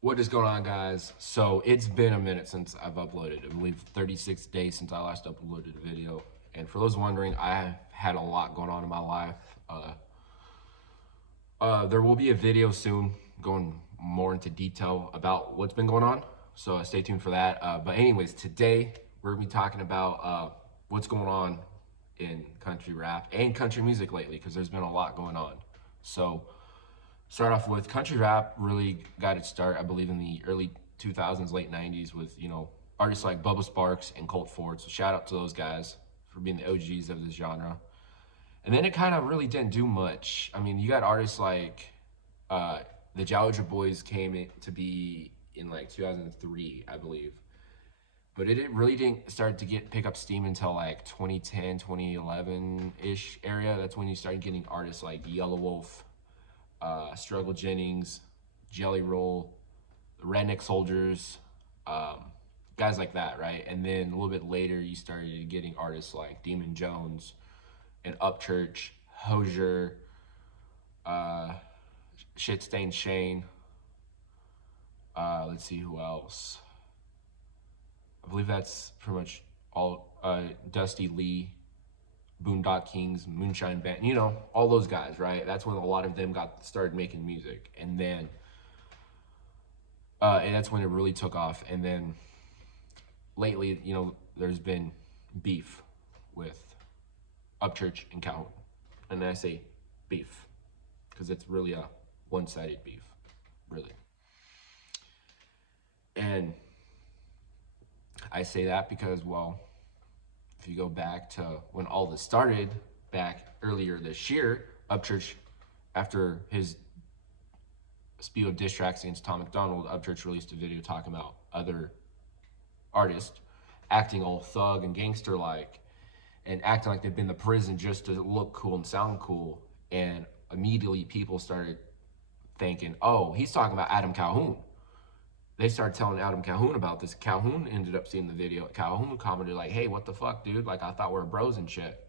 What is going on, guys? So it's been a minute since I've uploaded. I believe 36 days since I last uploaded a video. And for those wondering, I had a lot going on in my life. There will be a video soon going more into detail about what's been going on. So stay tuned for that. But anyways, today we're gonna be talking about what's going on in country rap and country music lately, because there's been a lot going on. So start off with country rap really got its start, I believe, in the early 2000s, late 90s with, artists like Bubba Sparks and Colt Ford. So shout out to those guys for being the OGs of this genre. And then it kind of really didn't do much. I mean, you got artists like the Jowger Boys came in to be in like 2003, I believe. But it really didn't start to pick up steam until like 2010, 2011-ish area. That's when you started getting artists like Yellow Wolf, Struggle Jennings, Jelly Roll, the Redneck Soldiers, guys like that, right? And then a little bit later, you started getting artists like Demon Jones and Upchurch, Hosier, Shit Stain Shane. Let's see who else. I believe that's pretty much all. Dusty Lee, Boondock Kings, Moonshine Band, all those guys, right? That's when a lot of them got started making music. And then and that's when it really took off. And then lately, there's been beef with Upchurch and Calhoun. And I say beef because it's really a one-sided beef, really. And I say that because, well, if you go back to when all this started, back earlier this year, Upchurch, after his spew of diss tracks against Tom McDonald, Upchurch released a video talking about other artists acting all thug and gangster-like and acting like they've been to prison just to look cool and sound cool. And immediately people started thinking, oh, he's talking about Adam Calhoun. They started telling Adam Calhoun about this. Calhoun ended up seeing the video. Calhoun commented like, hey, what the fuck, dude? Like, I thought we were bros and shit.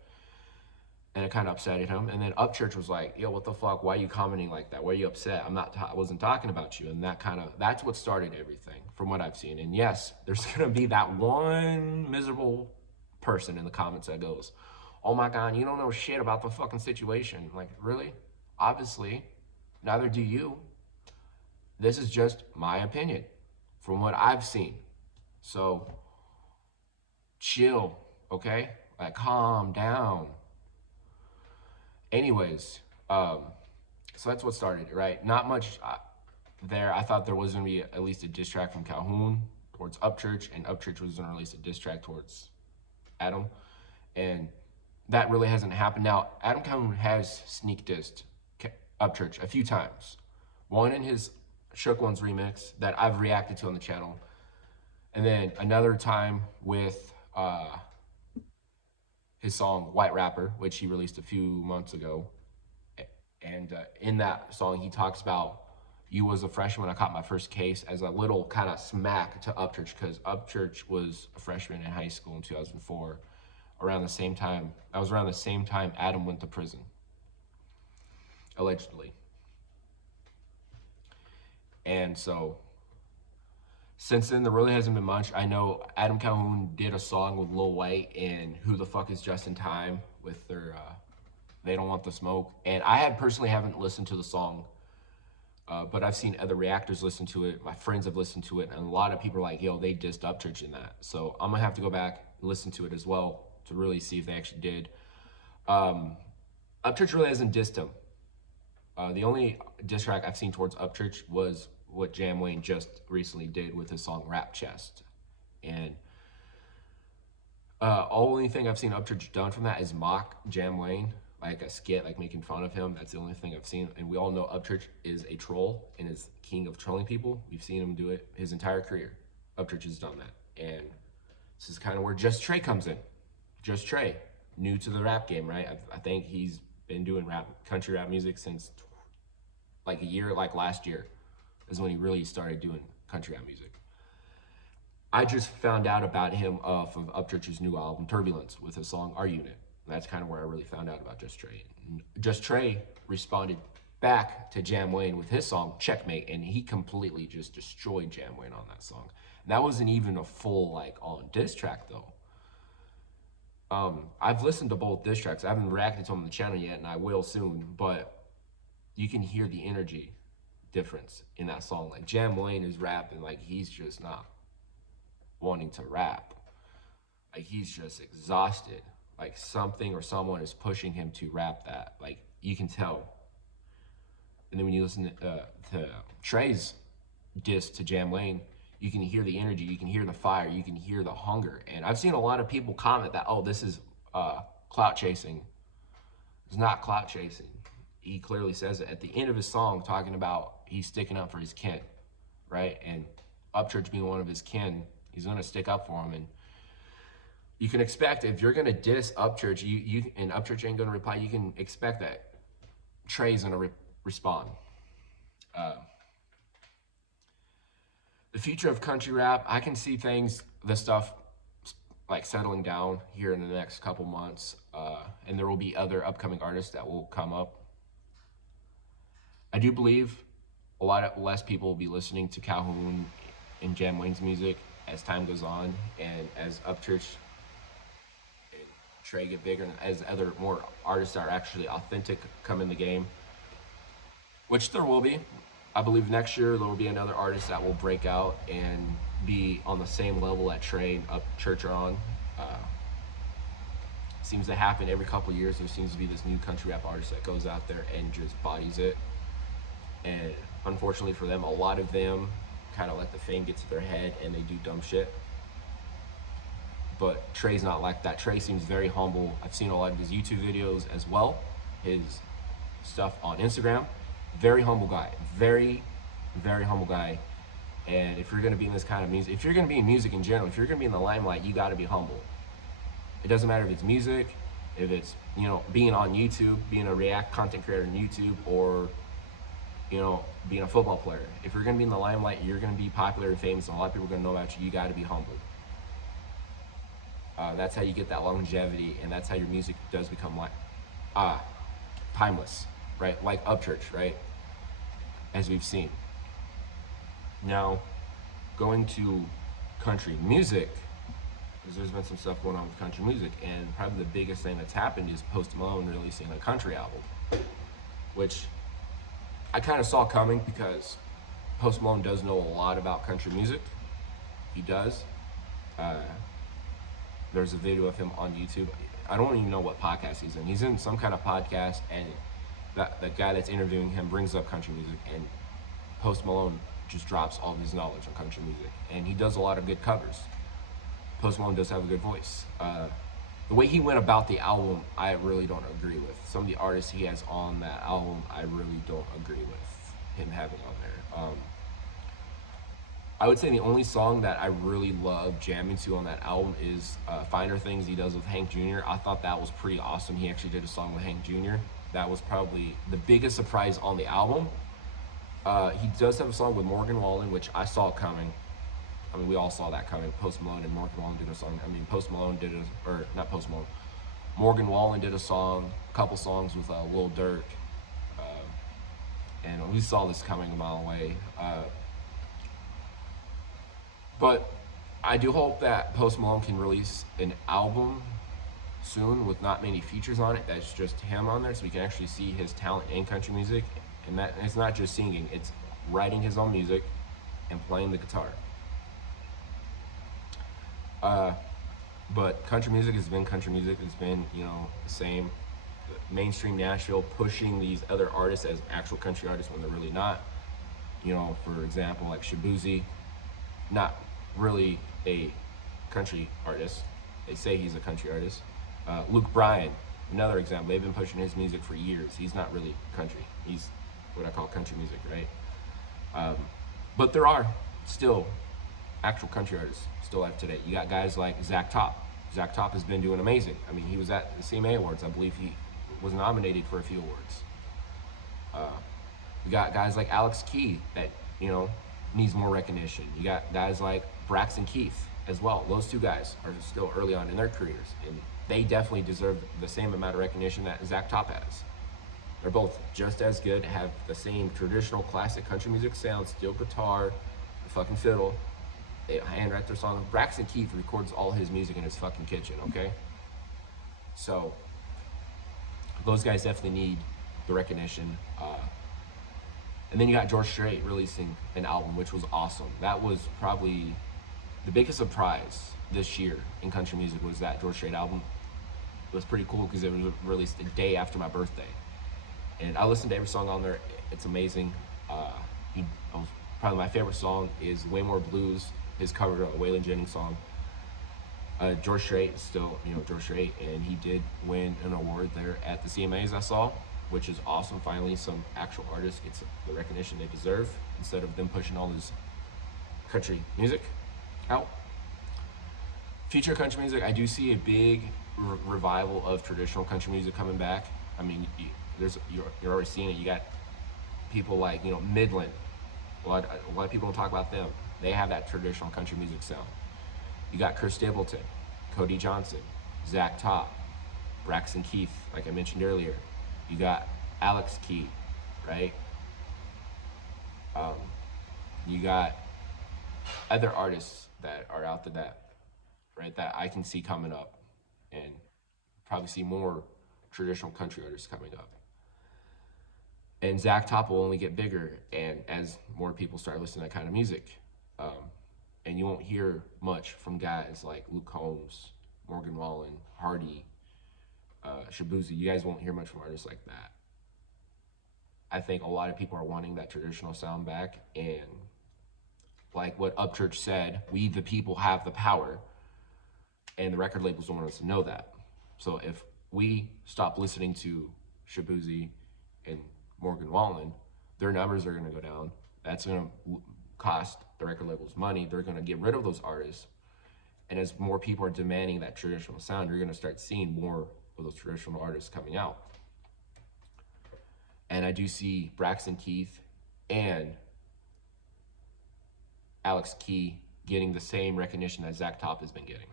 And it kind of upset him. And then Upchurch was like, yo, what the fuck? Why are you commenting like that? Why are you upset? I wasn't talking about you. And that's what started everything from what I've seen. And yes, there's going to be that one miserable person in the comments that goes, oh my God, you don't know shit about the fucking situation. Like, really? Obviously, neither do you. This is just my opinion from what I've seen. So chill, okay? Like, calm down. Anyways, so that's what started, right? Not much there. I thought there was going to be at least a diss track from Calhoun towards Upchurch, and Upchurch was going to release a diss track towards Adam. And that really hasn't happened. Now, Adam Calhoun has sneak dissed Upchurch a few times. One in his Shook Ones remix that I've reacted to on the channel. And then another time with his song White Rapper, which he released a few months ago. And in that song, he talks about, you was a freshman, I caught my first case, as a little kind of smack to Upchurch, because Upchurch was a freshman in high school in 2004. Around the same time, that was around the same time Adam went to prison, allegedly. And so since then, there really hasn't been much. I know Adam Calhoun did a song with Lil White and Who the Fuck is Just in Time with their They Don't Want the Smoke. And I personally haven't listened to the song, but I've seen other reactors listen to it. My friends have listened to it, and a lot of people are like, yo, they dissed Upchurch in that. So I'm gonna have to go back and listen to it as well to really see if they actually did. Upchurch really hasn't dissed him. The only diss track I've seen towards Upchurch was what Jam Wayne just recently did with his song Rap Chest. And only thing I've seen Upchurch done from that is mock Jam Wayne, like a skit, like making fun of him. That's the only thing I've seen. And we all know Upchurch is a troll and is king of trolling people. We've seen him do it his entire career. Upchurch has done that. And this is kind of where Just Trey comes in. Just Trey, new to the rap game, right? I think he's been doing country rap music since like a year, like last year is when he really started doing country rap music. I just found out about him off of Upchurch's new album, Turbulence, with his song Our Unit. And that's kind of where I really found out about Just Trey. Just Trey responded back to Jam Wayne with his song Checkmate, and he completely just destroyed Jam Wayne on that song. That wasn't even a full like on diss track though. I've listened to both diss tracks. I haven't reacted to them on the channel yet, and I will soon. But you can hear the energy difference in that song. Like Jam Wayne is rapping like he's just not wanting to rap. Like he's just exhausted. Like something or someone is pushing him to rap that. Like you can tell. And then when you listen to Trey's diss to Jam Wayne, you can hear the energy, you can hear the fire, you can hear the hunger. And I've seen a lot of people comment that, oh, this is clout chasing. It's not clout chasing. He clearly says it at the end of his song, talking about he's sticking up for his kin, right? And Upchurch being one of his kin, he's gonna stick up for him. And you can expect, if you're gonna diss Upchurch, and Upchurch ain't gonna reply, you can expect that Trey's gonna respond. The future of country rap, I can see the stuff like settling down here in the next couple months, and there will be other upcoming artists that will come up. I do believe a lot less people will be listening to Calhoun and Jam Wayne's music as time goes on, and as Upchurch and Trey get bigger, and as other more artists that are actually authentic come in the game, which there will be. I believe next year there will be another artist that will break out and be on the same level that Trey and Upchurch are on. Seems to happen every couple years. There seems to be this new country rap artist that goes out there and just bodies it. And unfortunately for them, a lot of them kind of let the fame get to their head and they do dumb shit. But Trey's not like that. Trey seems very humble. I've seen a lot of his YouTube videos as well, his stuff on Instagram. Very humble guy, very, very humble guy. And if you're gonna be in this kind of music, if you're gonna be in music in general, if you're gonna be in the limelight, you gotta be humble. It doesn't matter if it's music, if it's, you know, being on YouTube, being a React content creator on YouTube, or, you know, being a football player. If you're gonna be in the limelight, you're gonna be popular and famous, and a lot of people are gonna know about you, you gotta be humble. That's how you get that longevity, and that's how your music does become like, timeless, right? Like Upchurch, right? As we've seen. Now, going to country music, because there's been some stuff going on with country music, and probably the biggest thing that's happened is Post Malone releasing a country album, which I kind of saw coming because Post Malone does know a lot about country music. He does. There's a video of him on YouTube. I don't even know what podcast he's in. He's in some kind of podcast, and the guy that's interviewing him brings up country music, and Post Malone just drops all of his knowledge on country music. And he does a lot of good covers. Post Malone does have a good voice. The way he went about the album, I really don't agree with. Some of the artists he has on that album, I really don't agree with him having on there. I would say the only song that I really love jamming to on that album is Finer Things he does with Hank Jr. I thought that was pretty awesome. He actually did a song with Hank Jr. That was probably the biggest surprise on the album. He does have a song with Morgan Wallen, which I saw coming. I mean, we all saw that coming. Post Malone and Morgan Wallen did a song. I mean, Post Malone did a, or not Post Malone, Morgan Wallen did a song, a couple songs with Lil Durk. And we saw this coming a mile away. But I do hope that Post Malone can release an album soon with not many features on it. That's just him on there, so we can actually see his talent in country music. And that it's not just singing; it's writing his own music and playing the guitar. But country music has been country music. It's been, you know, the same. Mainstream Nashville pushing these other artists as actual country artists when they're really not. You know, for example, like Shabuzi, not really a country artist. They say he's a country artist. Luke Bryan, another example. They've been pushing his music for years. He's not really country. He's what I call country music, right? But there are still actual country artists still alive today. You got guys like Zach Top. Zach Top has been doing amazing. I mean, he was at the CMA Awards. I believe he was nominated for a few awards. You got guys like Alex Key that, you know, needs more recognition. You got guys like Braxton Keith as well. Those two guys are still early on in their careers, and they definitely deserve the same amount of recognition that Zach Top has. They're both just as good, have the same traditional classic country music sound, steel guitar, the fucking fiddle. They handwrite their song. Braxton Keith records all his music in his fucking kitchen, okay? So those guys definitely need the recognition. And then you got George Strait releasing an album, which was awesome. That was probably the biggest surprise this year in country music, was that George Strait album. It was pretty cool because it was released a day after my birthday. And I listened to every song on there. It's amazing. Probably my favorite song is Way More Blues, his cover of a Waylon Jennings song. George Strait is still, George Strait, and he did win an award there at the CMAs I saw, which is awesome. Finally, some actual artists get the recognition they deserve instead of them pushing all this country music out. Future country music, I do see a big revival of traditional country music coming back. I mean, you're already seeing it. You got people like Midland. A lot of people don't talk about them. They have that traditional country music sound. You got Chris Stapleton, Cody Johnson, Zach Top, Braxton Keith, like I mentioned earlier. You got Alex Key, right? You got other artists that are out there that I can see coming up, and probably see more traditional country artists coming up. And Zach Top will only get bigger, and as more people start listening to that kind of music. And you won't hear much from guys like Luke Combs, Morgan Wallen, Hardy, Shabuzi. You guys won't hear much from artists like that. I think a lot of people are wanting that traditional sound back, and like what Upchurch said, we the people have the power, and the record labels don't want us to know that. So if we stop listening to Shabuzi and Morgan Wallen, their numbers are going to go down. That's going to cost the record labels money. They're going to get rid of those artists. And as more people are demanding that traditional sound, you're going to start seeing more of those traditional artists coming out. And I do see Braxton Keith and Alex Key getting the same recognition that Zach Top has been getting.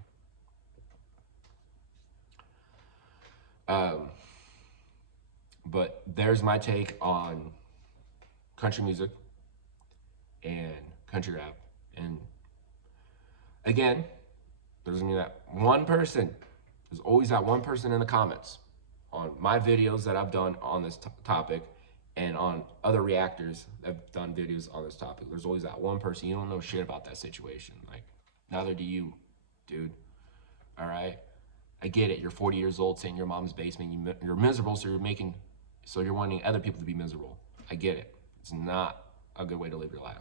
But there's my take on country music and country rap. And again, there's gonna be that one person. There's always that one person in the comments on my videos that I've done on this topic, and on other reactors that have done videos on this topic. There's always that one person. You don't know shit about that situation. Like, neither do you, dude. All right? I get it. You're 40 years old, sitting in your mom's basement. You're miserable, so you're wanting other people to be miserable. I get it. It's not a good way to live your life.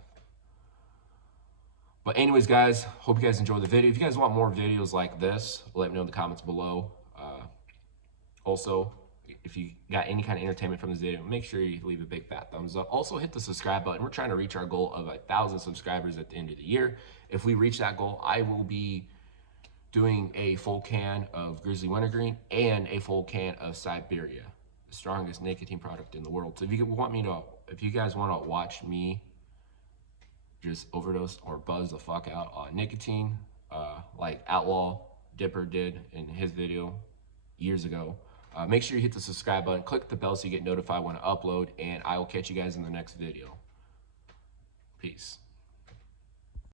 But anyways, guys, hope you guys enjoyed the video. If you guys want more videos like this, let me know in the comments below. Also, if you got any kind of entertainment from this video, make sure you leave a big fat thumbs up. Also, hit the subscribe button. We're trying to reach our goal of 1,000 subscribers at the end of the year. If we reach that goal, I will be doing a full can of Grizzly Wintergreen and a full can of Siberia, the strongest nicotine product in the world. So if you guys want to watch me just overdose or buzz the fuck out on nicotine, like Outlaw Dipper did in his video years ago, make sure you hit the subscribe button, click the bell so you get notified when I upload, and I will catch you guys in the next video. Peace.